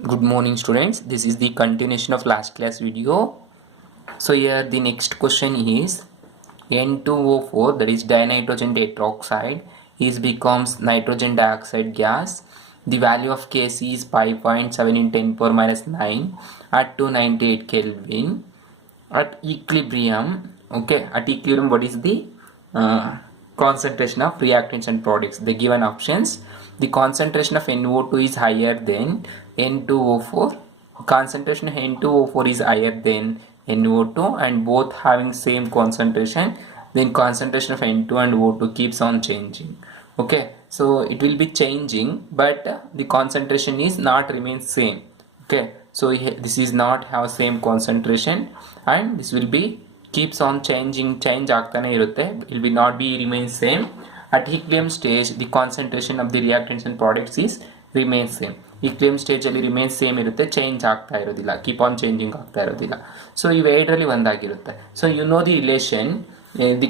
Good morning students, this is the continuation of last class video. So here the next question is N2O4, that is dinitrogen tetroxide, is becomes nitrogen dioxide gas. The value of Kc is 5.7 in 10 power minus 9 at 298 Kelvin at equilibrium. Okay, at equilibrium what is the concentration of reactants and products? The given options: the concentration of NO2 is higher than N2O4, concentration of N2O4 is higher than NO2 and both having same concentration, then concentration of N2 and O2 keeps on changing. Okay, so it will be changing but the concentration is not remain same. Okay, so this is not have same concentration and this will be keeps on change ಆಗ್ತಾನೆ ಇರುತ್ತೆ. It will be not be remain same. At equilibrium stage the concentration of the reactants and products is remain same. equilibrium stage ಅಲ್ಲಿ remain same ಇರುತ್ತೆ, change ಆಗ್ತಾ ಇರೋದಿಲ್ಲ, keep on changing ಆಗ್ತಾ ಇರೋದಿಲ್ಲ. So ಇವೆರಡರಲ್ಲಿ ಒಂದಾಗಿರುತ್ತೆ. So you know the relation, the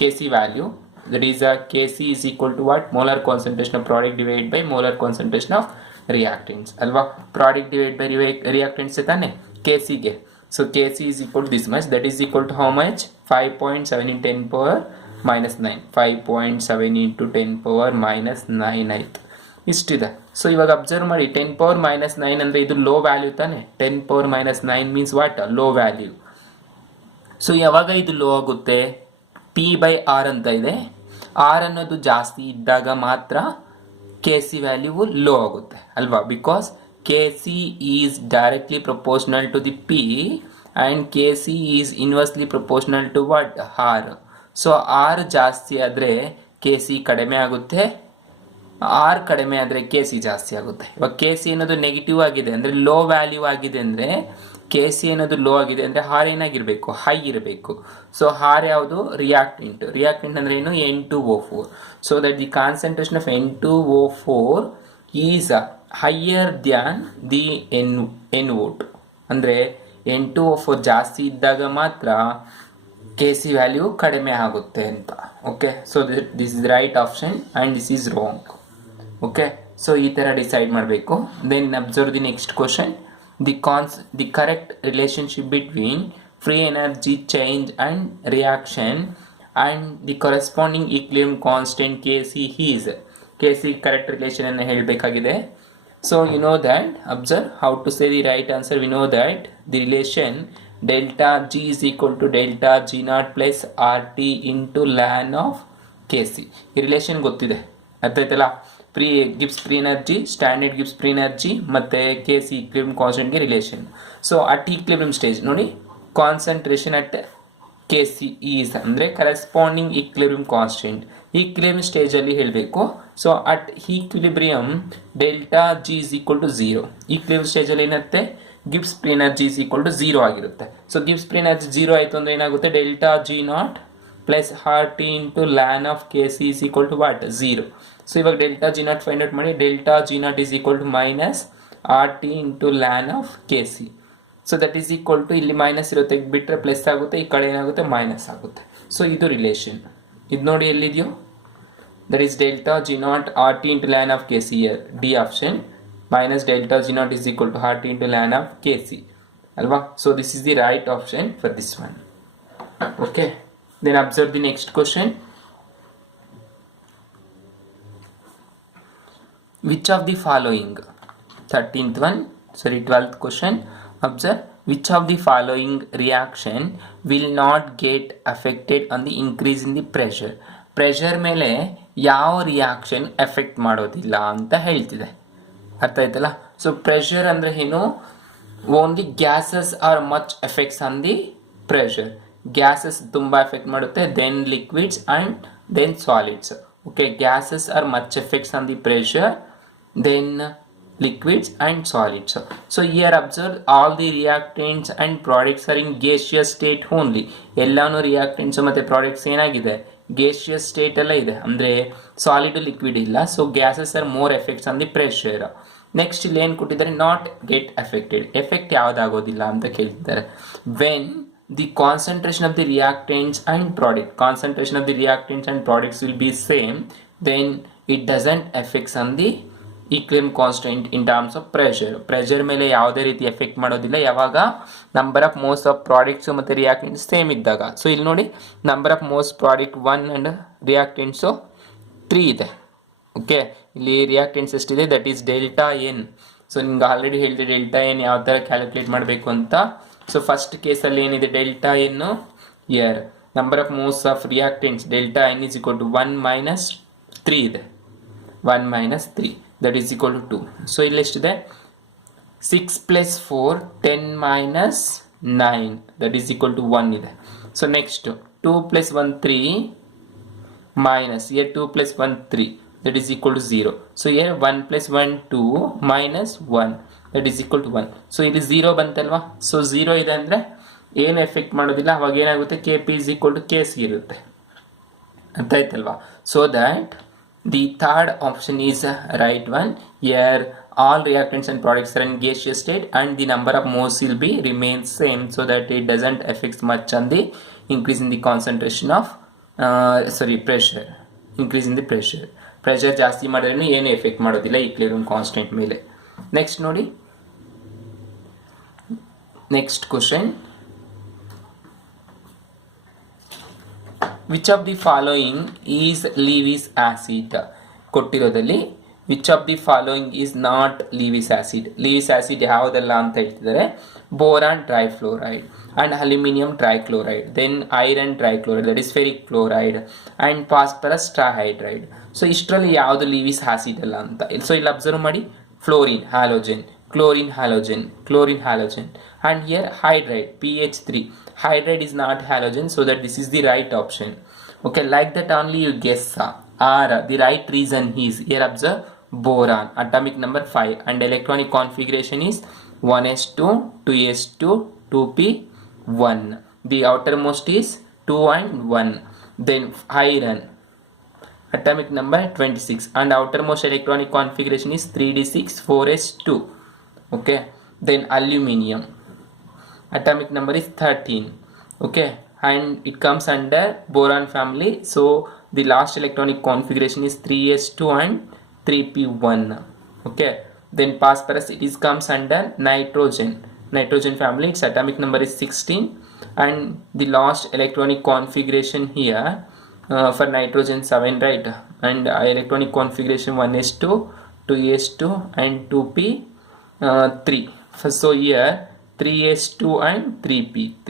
Kc value, that is Kc is equal to what? Molar concentration of product divided by molar concentration of reactants ಅಲ್ವಾ. Product divide by reactants ತಾನೆ Kc ಗೆ. So Kc is equal to this much, that is equal to how much? 5.7 in 10 power minus 9. 5.7 into 10 power minus 9 ಆಯ್ತು, ಇಷ್ಟಿದೆ. ಸೊ ಇವಾಗ ಅಬ್ಸರ್ವ್ ಮಾಡಿ, 10 power minus 9 ಅಂದರೆ ಇದು low value ತಾನೆ. 10 power minus 9 means what? Low value. So ಯಾವಾಗ ಇದು ಲೋ ಆಗುತ್ತೆ? ಪಿ ಬೈ ಆರ್ ಅಂತ ಇದೆ. ಆರ್ ಅನ್ನೋದು ಜಾಸ್ತಿ ಇದ್ದಾಗ ಮಾತ್ರ ಕೆ ಸಿ ವ್ಯಾಲ್ಯೂ ಲೋ ಆಗುತ್ತೆ ಅಲ್ವಾ. Because K C is directly proportional to the P and K C is inversely proportional to what? R. So R ಜಾಸ್ತಿ ಆದರೆ ಕೆ ಸಿ ಕಡಿಮೆ ಆಗುತ್ತೆ, ಆರ್ ಕಡಿಮೆ ಆದರೆ ಕೆ ಸಿ ಜಾಸ್ತಿ ಆಗುತ್ತೆ. ಇವಾಗ ಕೆ ಸಿ ಅನ್ನೋದು ನೆಗೆಟಿವ್ ಆಗಿದೆ ಅಂದರೆ ಲೋ ವ್ಯಾಲ್ಯೂ ಆಗಿದೆ ಅಂದರೆ, ಕೆ ಸಿ ಅನ್ನೋದು ಲೋ ಆಗಿದೆ ಅಂದರೆ ಆರ್ ಏನಾಗಿರಬೇಕು? ಹೈ ಇರಬೇಕು. ಸೊ ಆರ್ ಯಾವುದು? ರಿಯಾಕ್ಟೆಂಟ್. ರಿಯಾಕ್ಟೆಂಟ್ ಅಂದರೆ ಏನು? N2O4. So that the concentration of N2O4 is higher than the NO2. ಅಂದರೆ N2O4 ಜಾಸ್ತಿ ಇದ್ದಾಗ ಮಾತ್ರ ಕೆ ಸಿ ವ್ಯಾಲ್ಯೂ ಕಡಿಮೆ ಆಗುತ್ತೆ ಅಂತ. Okay, so this is right option and this is wrong. Okay, so ಈ ಥರ ಡಿಸೈಡ್ ಮಾಡಬೇಕು. Then observe the next question. The correct relationship between free energy change and reaction and the corresponding equilibrium constant K C is. K C correct ರಿಲೇಷನನ್ನು ಹೇಳಬೇಕಾಗಿದೆ. So you know that, observe how to say the right answer. We know that the relation delta G is equal to delta G naught plus RT into ln of Kc. ಈ relation ಗೊತ್ತಿದೆ, ಅರ್ಥ ಆಯ್ತಲ್ಲ. Gibbs free energy, standard Gibbs free energy ಮತ್ತು K C equilibrium ಕಾನ್ಸ್ಟೆಂಟ್ಗೆ relation. So at equilibrium stage ನೋಡಿ, concentration at K C is ಅಂದರೆ corresponding equilibrium constant. Equilibrium ಸ್ಟೇಜಲ್ಲಿ ಹೇಳಬೇಕು. So at equilibrium delta G is equal to 0. Equilibrium ಸ್ಟೇಜಲ್ಲಿ ಏನಿರುತ್ತೆ? Gibbs free energy is equal to 0 ಆಗಿರುತ್ತೆ. So Gibbs free energy 0 ಆಯಿತು ಅಂದರೆ ಏನಾಗುತ್ತೆ? Delta G naught plus R T into ln of K C is equal to what? 0. So ಇವಾಗ delta G naught find out ಮಾಡಿ. Delta G naught is equal to minus R T into ln of K C. So that is equal to, ಇಲ್ಲಿ minus ಇರುತ್ತೆ, ಬಿಟ್ಟರೆ ಪ್ಲಸ್ ಆಗುತ್ತೆ, ಈ ಕಡೆ ಏನಾಗುತ್ತೆ? ಮೈನಸ್ ಆಗುತ್ತೆ. ಸೊ ಇದು ರಿಲೇಷನ್. ಇದು ನೋಡಿ ಎಲ್ಲಿದೆಯೋ, that is delta G naught R T into ln of K C, here D option. Minus delta G naught is equal to RT into ln of Kc alva. So this is the right option for this one. Okay, then observe the next question. Which of the following, 13th one, sorry 12th question. Observe, which of the following reaction will not get affected on the increase in the pressure. Pressure ಮೇಲೆ ಯಾವ reaction effect ಮಾಡೋದಿಲ್ಲ ಅಂತ ಹೇಳ್ತಿದೆ, ಅರ್ಥ ಆಯ್ತಲ್ಲ. So pressure ಅಂದರೆ ಏನು? Only gases are much effects on the pressure. Gases ತುಂಬ ಎಫೆಕ್ಟ್ ಮಾಡುತ್ತೆ, then liquids and then solids. Okay, gases are much effects on the pressure, then liquids and solids. So here observe, all the reactants and products are in gaseous state only. ಎಲ್ಲಾನು reactants ಮತ್ತು products ಏನಾಗಿದೆ? gaseous state ಎಲ್ಲ ಇದೆ, ಅಂದರೆ solid liquid ಇಲ್ಲ. So gases are more effects on the pressure. Next ಇಲ್ಲಿ ಏನು ಕೊಟ್ಟಿದ್ದಾರೆ? Not get affected. ಎಫೆಕ್ಟ್ ಯಾವುದಾಗೋದಿಲ್ಲ ಅಂತ ಕೇಳ್ತಿದ್ದಾರೆ. When the concentration of the reactants and products will be same, then it doesn't affects on the equilibrium constant in terms of pressure ಮೇಲೆ ಯಾವುದೇ ರೀತಿ effect ಮಾಡೋದಿಲ್ಲ ಯಾವಾಗ number of moles of products ಮತ್ತು reactants same ಇದ್ದಾಗ. So ಇಲ್ಲಿ ನೋಡಿ number of moles product 1 and reactants 3 ಇದೆ. ಓಕೆ, ಇಲ್ಲಿ ರಿಯಾಕ್ಟೆಂಟ್ಸ್ ಎಷ್ಟಿದೆ, that is delta N. So ನಿಮ್ಗೆ ಆಲ್ರೆಡಿ ಹೇಳಿದೆ ಡೆಲ್ಟಾ ಎನ್ ಯಾವ ಥರ ಕ್ಯಾಲ್ಕುಲೇಟ್ ಮಾಡಬೇಕು ಅಂತ. ಸೊ ಫಸ್ಟ್ ಕೇಸಲ್ಲಿ ಏನಿದೆ delta n here number of moles of reactants delta n is equal to 1 minus 3 ಇದೆ. 1 minus 3 that is equal to 2. So ಇಲ್ಲಿ ಎಷ್ಟಿದೆ 6 plus 4 10 minus 9 that is equal to 1 ಇದೆ. So next 2 plus 1 3 minus here 2 plus 1 3 that is equal to 0. So here 1 plus 1 2 minus 1 that is equal to 1. So ಇಲ್ಲಿ 0 ಬಂತಲ್ವಾ. ಸೊ 0 ಇದೆ ಅಂದರೆ ಏನು effect ಮಾಡೋದಿಲ್ಲ. ಅವಾಗ ಏನಾಗುತ್ತೆ K P is equal to K C ಇರುತ್ತೆ. ಅರ್ಥ ಆಯ್ತಲ್ವಾ. So that the third option is right one. Here all reactants and products are in gaseous state and the number of moles will be remain same so that it doesn't affect much on the increase in the concentration of pressure. Increase in the pressure ಜಾಸ್ತಿ ಮಾಡಿದ್ರೂ ಏನು effect ಮಾಡೋದಿಲ್ಲ equilibrium constant ಮೇಲೆ. Next ನೋಡಿ, next question, which of the following is Lewis acid. ಕೊಟ್ಟಿರೋದಲ್ಲಿ which of the following is not Lewis acid. Lewis acid ಯಾವುದೆಲ್ಲ ಅಂತ ಹೇಳ್ತಿದ್ದಾರೆ, boron trifluoride and aluminum trichloride, then iron trichloride that is ferric chloride and phosphorus trihydride. So ಇಷ್ಟರಲ್ಲಿ ಯಾವುದು Levi's acid ಅಲ್ಲ ಅಂತ. ಸೊ ಇಲ್ಲಿ ಅಬ್ಸರ್ವ್ ಮಾಡಿ, fluorine halogen, chlorine halogen, chlorine halogen and here hydride PH3. Hydride is not halogen, so that this is the right option. Okay, like that only you guess or the right reason is here. Observe boron, atomic number 5 and electronic configuration is 1s2 2s2 2p1. The outermost is 2 and 1. Then iron, atomic number 26 and outermost electronic configuration is 3d6 4s2. Okay, then aluminium, atomic number is 13. Okay, and it comes under boron family, so the last electronic configuration is 3s2 and 3p1. Okay, then phosphorus, it is comes under nitrogen family, its atomic number is 16 and the last electronic configuration here for nitrogen 7, right, and electronic configuration 1s2 2s2 and 2p3. So here 3s2 and 3p3.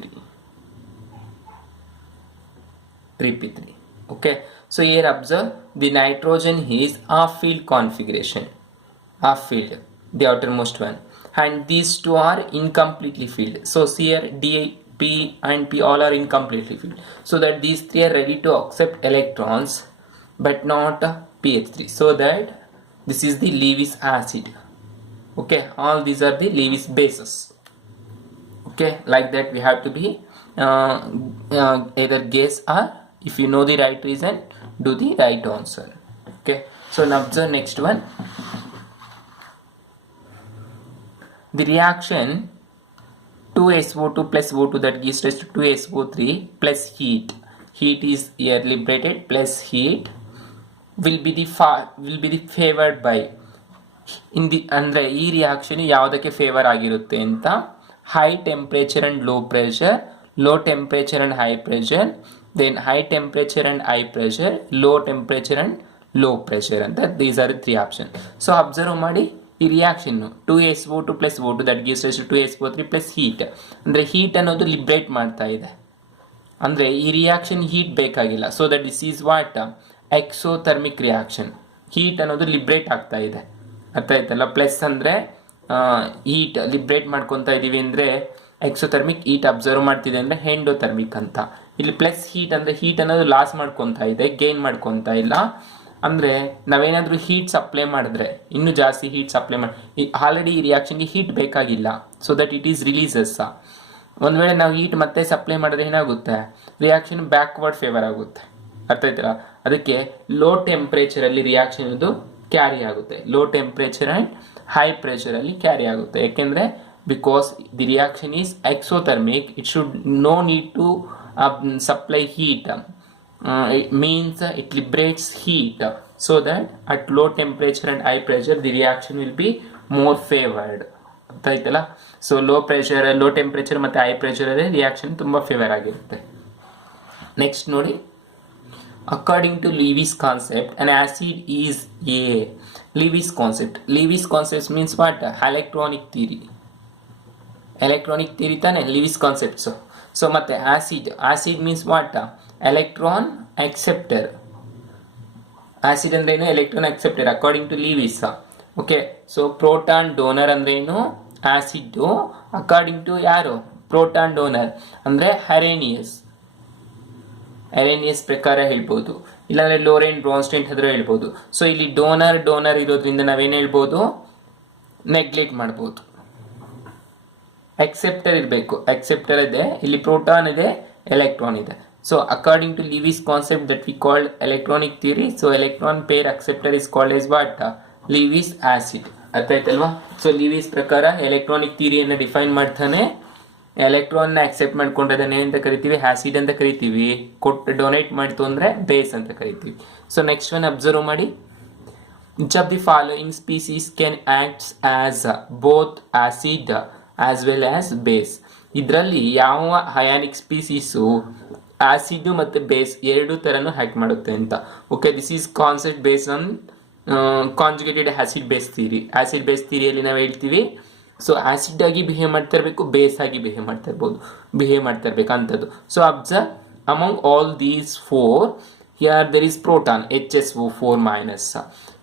Okay, so here observe the nitrogen is half field configuration, half field, the outermost one, and these two are incompletely filled. So here D, P and P all are incompletely filled, so that these three are ready to accept electrons but not pH3, so that this is the Lewis acid. Okay, all these are the Lewis bases. Okay, like that we have to be either guess or if you know the right reason, do the right answer. Okay, so now observe next one. The reaction 2SO2 plus O2 that gives rise to 2SO3 plus heat is here liberated plus heat will be the favored by in the ಅಂದ್ರೆ ಈ ರಿಯಾಕ್ಷನ್ ಯಾವುದಕ್ಕೆ favour ಆಗಿರುತ್ತೆ ಅಂತ, high temperature and low pressure, low temperature and high pressure, then high temperature and high pressure, low temperature and low pressure ಅಂತ. These are 3 option. So observe ಮಾಡಿ, ಈ reaction 2SO2 plus O2 that gives rise to 2SO3 plus heat, ಅಂದರೆ heat ಅನ್ನೋದು liberate ಮಾಡ್ತಾ ಇದೆ, ಅಂದರೆ ಈ reaction heat ಬೇಕಾಗಿಲ್ಲ. So that this is what exothermic reaction. Heat ಅನ್ನೋದು ಲಿಬ್ರೇಟ್ ಆಗ್ತಾ ಇದೆ, ಅರ್ಥ ಆಯ್ತಲ್ಲ. ಪ್ಲಸ್ ಅಂದರೆ ಹೀಟ್ ಲಿಬ್ರೇಟ್ ಮಾಡ್ಕೊತಾ ಇದ್ದೀವಿ ಅಂದರೆ ಎಕ್ಸೋಥರ್ಮಿಕ್, ಹೀಟ್ ಅಬ್ಸರ್ವ್ ಮಾಡ್ತಿದೆ ಅಂದರೆ ಎಂಡೋಥರ್ಮಿಕ್ ಅಂತ. ಇಲ್ಲಿ ಪ್ಲಸ್ ಹೀಟ್ ಅಂದರೆ ಹೀಟ್ ಅನ್ನೋದು ಲಾಸ್ ಮಾಡ್ಕೊತಾ ಇದೆ, ಗೇನ್ ಮಾಡ್ಕೊತಾ ಇಲ್ಲ. ಅಂದರೆ ನಾವೇನಾದರೂ ಹೀಟ್ ಸಪ್ಲೈ ಮಾಡಿದ್ರೆ, ಇನ್ನೂ ಜಾಸ್ತಿ ಹೀಟ್ ಸಪ್ಲೈ ಮಾಡಿ, ಆಲ್ರೆಡಿ ಈ ರಿಯಾಕ್ಷನ್ಗೆ ಹೀಟ್ ಬೇಕಾಗಿಲ್ಲ, so that it is releases. ಒಂದು ವೇಳೆ ನಾವು ಹೀಟ್ ಮತ್ತೆ ಸಪ್ಲೈ ಮಾಡಿದ್ರೆ ಏನಾಗುತ್ತೆ, ರಿಯಾಕ್ಷನ್ ಬ್ಯಾಕ್ವರ್ಡ್ ಫೇವರ್ ಆಗುತ್ತೆ, ಅರ್ಥ ಆಯ್ತಲ್ಲ. ಅದಕ್ಕೆ ಲೋ ಟೆಂಪ್ರೇಚರಲ್ಲಿ ರಿಯಾಕ್ಷನ್ ಇದು ಕ್ಯಾರಿ ಆಗುತ್ತೆ, ಲೋ ಟೆಂಪ್ರೇಚರ್ ಆ್ಯಂಡ್ ಹೈ ಪ್ರೆಷರಲ್ಲಿ ಕ್ಯಾರಿ ಆಗುತ್ತೆ. ಯಾಕೆಂದರೆ because the reaction is exothermic, it should no need to supply heat. It means it liberates heat so that at low temperature and high pressure the reaction will be more favored. ಅರ್ಥ ಆಯ್ತಲ್ಲ. So low temperature ಮತ್ತು high pressure ಅದೇ reaction ತುಂಬ favour ಆಗಿರುತ್ತೆ. Next ನೋಡಿ, according to Lewis concept an acid is a Lewis concept means what? Electronic theory ತಾನೆ Lewis concepts. So ಮತ್ತೆ acid means what? Electron acceptor. Acid ಅಂದ್ರೆ ಏನು? Electron acceptor according to Lewis. Okay, so proton donor ಅಂದ್ರೆ ಏನು? Acid. According to ಯಾರು? Proton donor ಅಂದ್ರೆ Arrhenius ಪ್ರಕಾರ ಹೇಳ್ಬೋದು, ಇಲ್ಲಾಂದ್ರೆ ಲೋರೆಂಟ್ ಬ್ರಾನ್ಸ್ಟೈನ್ ಹತ್ರ ಹೇಳ್ಬೋದು. ಸೊ ಇಲ್ಲಿ ಡೋನರ್ ಇರೋದ್ರಿಂದ ನಾವೇನು ಹೇಳ್ಬೋದು? ನೆಗ್ಲೆಕ್ಟ್ ಮಾಡ್ಬೋದು. ಅಕ್ಸೆಪ್ಟರ್ ಇರಬೇಕು, ಅಕ್ಸೆಪ್ಟರ್ ಇದೆ, ಇಲ್ಲಿ ಪ್ರೋಟಾನ್ ಇದೆ, ಎಲೆಕ್ಟ್ರಾನ್ ಇದೆ. So according to Lewis concept that we called electronic theory, so electron pair acceptor is called as what? Lewis acid. ಅರ್ಥ ಆಯ್ತಲ್ವಾ? ಸೊ ಲಿವಿಸ್ ಪ್ರಕಾರ ಎಲೆಕ್ಟ್ರಾನಿಕ್ ಥಿಯರಿಯನ್ನು ಡಿಫೈನ್ ಮಾಡ್ತಾನೆ. ಎಲೆಕ್ಟ್ರಾನ್ನ ಅಕ್ಸೆಪ್ಟ್ ಮಾಡ್ಕೊಂಡಿದ್ದಾನೆ ಅಂತ ಕರಿತೀವಿ, ಆಸಿಡ್ ಅಂತ ಕರಿತೀವಿ. ಕೊಟ್ಟು ಡೊನೇಟ್ ಮಾಡ್ತು ಅಂದರೆ ಬೇಸ್ ಅಂತ ಕರಿತೀವಿ. ಸೊ ನೆಕ್ಸ್ಟ್ ಒನ್ ಅಬ್ಸರ್ವ್ ಮಾಡಿ. Which of the following species can act as both acid as well as base? ಇದರಲ್ಲಿ ಯಾವ ಅಯಾನಿಕ್ ಸ್ಪೀಸೀಸು ಆಸಿಡ್ ಮತ್ತು ಬೇಸ್ ಎರಡು ಥರನೂ ಹ್ಯಾಕ್ ಮಾಡುತ್ತೆ ಅಂತ. Okay, this is concept based on conjugated acid base theory. Acid base ಥಿಯರಿಯಲ್ಲಿ ನಾವು ಹೇಳ್ತೀವಿ, ಸೊ ಆಸಿಡ್ ಆಗಿ ಬಿಹೇವ್ ಮಾಡ್ತಾ ಇರಬೇಕು, ಬೇಸ್ ಆಗಿ ಬಿಹೇವ್ ಮಾಡ್ತಾ ಇರಬೇಕಂಥದ್ದು. So observe, among all these four, here there is proton HSO4 minus.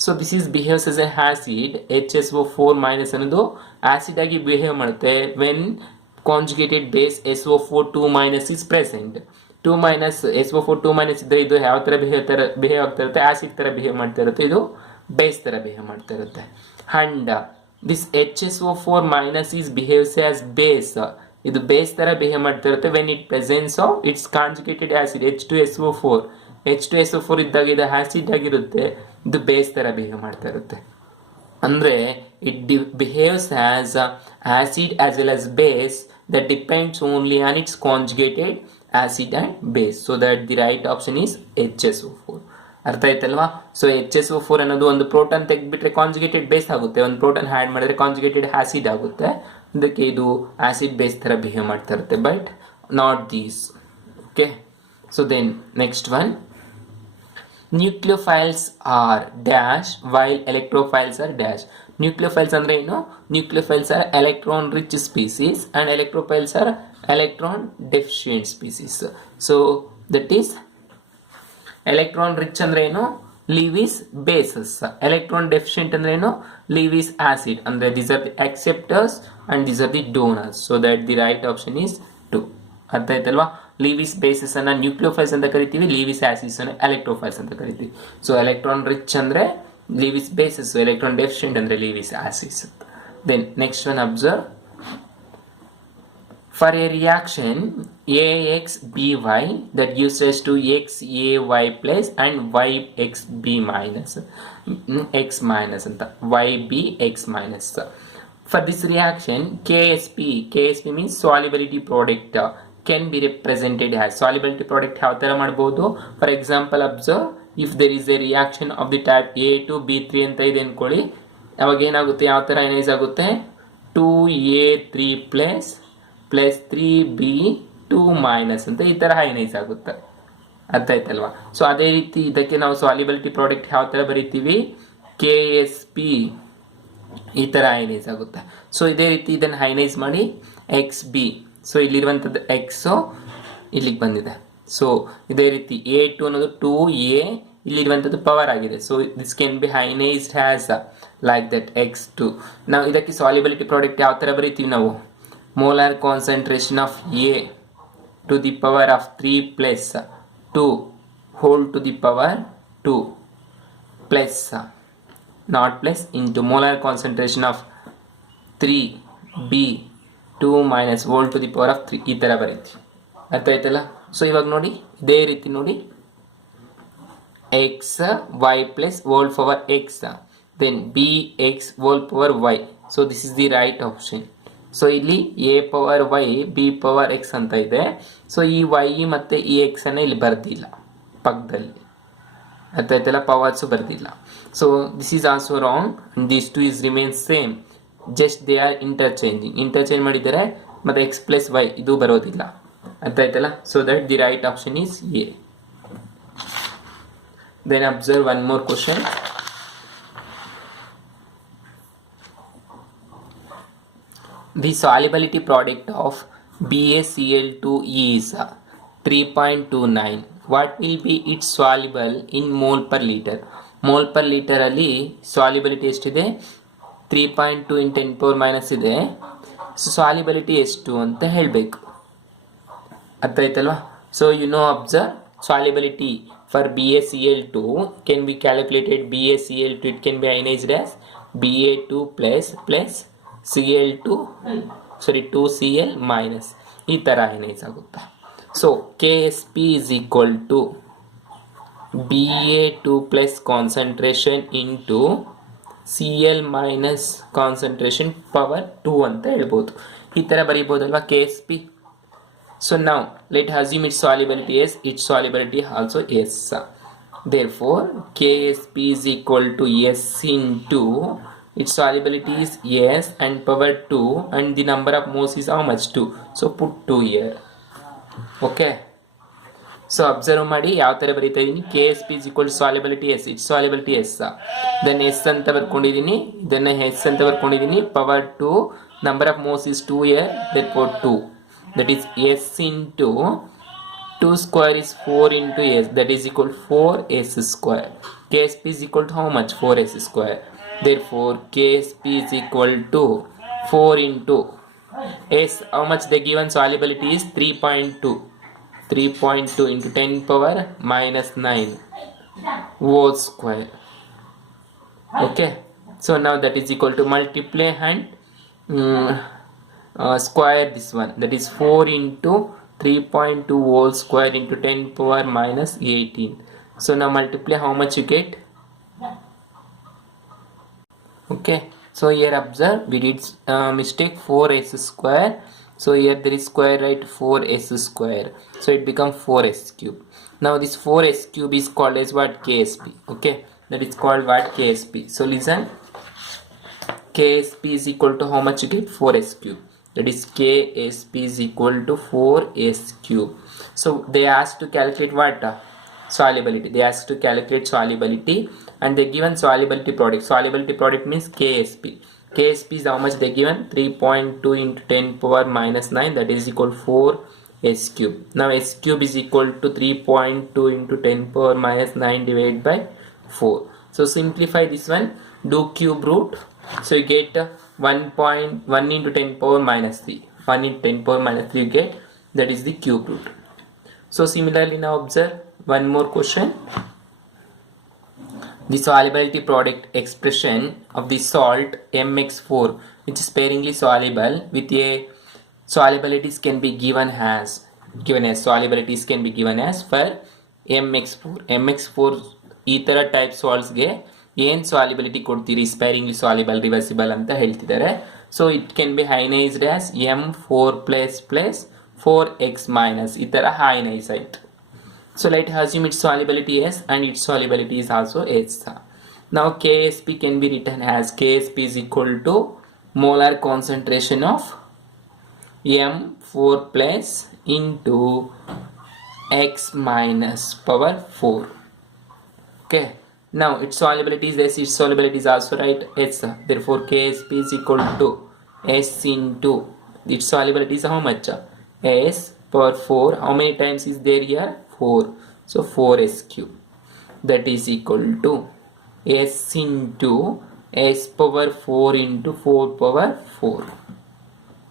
So this is behaves as a acid. HSO4 minus ಅನ್ನೋದು ಆಸಿಡ್ ಆಗಿ ಬಿಹೇವ್ ಮಾಡುತ್ತೆ when conjugated base SO4 2 is present. 2 SO4 2 ಇದ್ದರೆ ಇದು ಯಾವ ಥರ ಬಿಹೇವ್ ಆಗ್ತಾ ಇರುತ್ತೆ? ಆಸಿಡ್ ಥರ ಬಿಹೇವ್ ಮಾಡ್ತಾ ಇರುತ್ತೆ, ಇದು ಬೇಸ್ ಥರ ಬಿಹೇವ್ ಮಾಡ್ತಾ ಇರುತ್ತೆ. And this HSO4 is behaves as base. ಇದು ಬೇಸ್ ಥರ ಬಿಹೇವ್ ಮಾಡ್ತಾ ಇರುತ್ತೆ when it presence of its conjugated acid H2SO4 ಇದ್ದಾಗ ಇದು ಆಸಿಡ್ ಆಗಿರುತ್ತೆ, ಇದು ಬೇಸ್ ಥರ ಬಿಹೇವ್ ಮಾಡ್ತಾ ಇರುತ್ತೆ. ಅಂದರೆ it behaves as acid as well as base that depends only on its conjugated acid and base. So that the right option is HSO4. ಅರ್ಥ ಆಯ್ತಲ್ವಾ? ಸೊ HSO4 ಅನ್ನೋದು ಒಂದು ಪ್ರೋಟಾನ್ ತೆಗೆದ್ಬಿಟ್ರೆ ಕಾಂಜುಗೇಟೆಡ್ ಬೇಸ್ ಆಗುತ್ತೆ, ಒಂದು ಪ್ರೋಟಾನ್ ಆ್ಯಡ್ ಮಾಡಿದ್ರೆ ಕಾಂಜುಗೇಟೆಡ್ ಆಸಿಡ್ ಆಗುತ್ತೆ. ಅದಕ್ಕೆ ಇದು ಆಸಿಡ್ ಬೇಸ್ ಥರ ಬಿಹೇವ್ ಮಾಡ್ತಾ ಇರುತ್ತೆ, but not these. Okay, so then next one, nucleophiles are dash while electrophiles are dash. Nucleophiles ಅಂದ್ರೆ ಏನು? Nucleophiles are electron rich species and electrophiles are electron deficient species. So that is electron rich ಅಂದ್ರೆ ಏನು? Lewis bases. Electron deficient ಅಂದ್ರೆ ಏನು? Lewis acid. ಅಂದ್ರೆ these are the acceptors and these are the donors. So that the right option is 2. ಅರ್ಥ ಆಯ್ತಲ್ವಾ? Levi's basis ಅನ್ನ ನ್ಯೂಕ್ಲಿಯೋಫೈಲ್ಸ್ ಅಂತ ಕರಿತೀವಿ, ಲಿವಿಸ್ ಆಸಿಡ್ಸ್ ಅನ್ನ ಎಲೆಕ್ಟ್ರೋಫೈಲ್ಸ್ ಅಂತ ಕರಿತೀವಿ. ಸೊ ಎಲೆಕ್ಟ್ರಾನ್ ರಿಚ್ ಅಂದ್ರೆ ಲಿವಿಸ್ ಬೇಸಸ್, ಎಲೆಕ್ಟ್ರಾನ್ ಡೆಫಿಷಿಯೆಂಟ್ ಅಂದ್ರೆ Lewis acids. Then next one observe, for a reaction AXBY that gives rise to XAY plus and YXB minus, X minus anta YBX minus. For this reaction KSP means solubility product can be represented as. Solubility product how ತರ ಮಾಡಬಹುದು? For example, observe, if there is a reaction of the type A to B3 ಅಂತ ಇದೆ ಅನ್ಕೊಳ್ಳಿ, ಅವಾಗ ಏನಾಗುತ್ತೆ? ಯಾವ ತರ ಅನಲೈಸ್ ಆಗುತ್ತೆ? 2A3 plus 3B2 minus ಅಂತ ಈ ತರ ಅನಲೈಸ್ ಆಗುತ್ತೆ. ಅರ್ಥ ಆಯ್ತಲ್ವಾ? ಸೊ ಅದೇ ರೀತಿ ಇದಕ್ಕೆ ನಾವು ಸಾಲ್ಯುಬಿಲಿಟಿ ಪ್ರಾಡಕ್ಟ್ ಯಾವ ತರ ಬರೀತೀವಿ? KSP ಈ ತರ ಅನಲೈಸ್ ಆಗುತ್ತೆ. ಸೊ ಇದೇ ರೀತಿ ಇದನ್ನು ಅನಲೈಸ್ ಮಾಡಿ XB. ಸೊ ಇಲ್ಲಿರುವಂಥದ್ದು ಎಕ್ಸು ಇಲ್ಲಿಗೆ ಬಂದಿದೆ. ಸೊ ಇದೇ ರೀತಿ A2 ಅನ್ನೋದು 2A, ಇಲ್ಲಿರುವಂಥದ್ದು ಪವರ್ ಆಗಿದೆ. So this can be analysed has like that X2. ನಾವು ಇದಕ್ಕೆ ಸಾಲ್ಯುಬಿಲಿಟಿ ಪ್ರಾಡಕ್ಟ್ ಯಾವ ಥರ ಬರೀತೀವಿ ನಾವು? molar concentration of A to the power of 3 plus 2 whole to the power 2 plus not plus into molar concentration of 3B2 minus whole to the power of 3 ಈ ಥರ ಬರೀತೀವಿ. ಅರ್ಥ ಆಯ್ತಲ್ಲ? ಸೊ ಇವಾಗ ನೋಡಿ, ಇದೇ ರೀತಿ ನೋಡಿ, x y plus whole power x, then bx whole power y. So this is the right option. So ಇಲ್ಲಿ A power Y B power X ಅಂತ ಇದೆ. ಸೊ ಈ ವೈ ಮತ್ತು ಈ ಎಕ್ಸ್ ಅನ್ನ ಇಲ್ಲಿ ಬರ್ದಿಲ್ಲ ಪಕ್ಕದಲ್ಲಿ. ಅರ್ಥಾಯ್ತಲ್ಲ, ಪವರ್ಸು ಬರ್ದಿಲ್ಲ. So this is also wrong and these two is remains same, just they are interchange ಮಾಡಿದರೆ ಮತ್ತು ಎಕ್ಸ್ ಪ್ಲಸ್ ವೈ ಇದು ಬರೋದಿಲ್ಲ. ಅರ್ಥ ಆಯ್ತಲ್ಲ. So that the right option is A. Then observe one more question. The solubility product of BaCl2 is 3.29. What will be its soluble in mole per liter? Mole per liter ಅಲ್ಲಿ solubility ಎಷ್ಟಿದೆ? 3.2 in 10 power minus ಇದೆ. So solubility ಎಷ್ಟು ಅಂತ ಹೇಳಬೇಕು. ಅರ್ಥ ಆಯ್ತಲ್ವಾ? So observe solubility for BaCl2 can be calculated. BaCl2 it can be ionized as Ba2 plus Cl2 2Cl minus ಈ ಥರ ಐನೈಸ್ ಆಗುತ್ತೆ. So KSP is equal to Ba2 plus concentration into Cl minus concentration power 2 ಅಂತ ಹೇಳ್ಬೋದು. ಈ ಥರ ಬರೀಬೋದಲ್ವಾ KSP. So now let assume its solubility is, its solubility also S. Therefore KSP is equal to S into its solubility is S and power 2 and the number of moles is how much? 2. So put 2 here. Okay. So observe ಮಾಡಿ ಯಾವ ಥರ ಬರೀತಾ ಇದ್ದೀನಿ. KSP is equal to solubility S, its solubility S. then S ಅಂತ ಬರ್ಕೊಂಡಿದ್ದೀನಿ, ಇದನ್ನು S ಅಂತ ಬರ್ಕೊಂಡಿದ್ದೀನಿ. power 2, number of moles is 2 here, therefore 2. that is S into 2 square is 4 into S, that is equal to 4S square. KSP is equal to how much? 4S square. Therefore KSP is equal to 4 into S. How much the given solubility is? 3.2 into 10 power minus 9 whole square. Okay. So now that is equal to multiply and square this one, that is 4 into 3.2 whole square into 10 power minus 18. So now multiply, how much you get? Okay, so here observe we did mistake 4S square. So here there is square, right? 4S square, so it becomes 4S cube. Now this 4S cube is called as what? KSP. Okay, that is called what? KSP. So listen, KSP is equal to how much you get? 4S cube. That is KSP is equal to 4S cube. So they asked to calculate what? Solubility. They asked to calculate solubility and they given solubility product. Solubility product means KSP. KSP is how much they given? 3.2 into 10 power minus 9, that is equal to 4S cube. Now S cube is equal to 3.2 into 10 power minus 9 divided by 4. So simplify this one, do cube root. So you get 1.1 into 10 power minus 3. 1 into 10 power minus 3 you get, that is the cube root. So similarly now observe one more question. The solubility product expression of the salt MX4 which is sparingly soluble with a solubilities can be given as solubilities can be given as for MX4 ಈ ಥರ ಟೈಪ್ ಸಾಲ್ಟ್ಸ್ಗೆ ಏನು ಸಾಲಿಬಿಲಿಟಿ ಕೊಡ್ತೀರಿ? Sparingly soluble, reversible ಅಂತ ಹೇಳ್ತಿದ್ದಾರೆ. So it can be ionised as M4++ 4x minus ಈ ಥರ ಹೈನೈಸ್ ಆಯಿತು. So let us assume its solubility S and its solubility is also S. Now KSP can be written as KSP is equal to molar concentration of M4+ into x minus power 4. Okay. Now its solubility is S, its solubility is also right S. Therefore KSP is equal to S into its solubility is how much? S power 4. How many times is there here? 4. So 4S cube, that is equal to S into S power 4 into 4 power 4.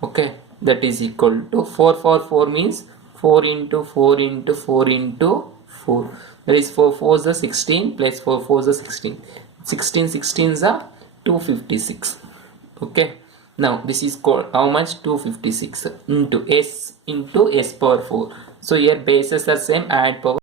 Okay, that is equal to 4 means 4 into 4 into 4 into 4. That is 4 4 is 16 plus 4 4 is 16. 16 is 256. Okay. Now this is called how much? 256 into S power 4. So here bases are same, add power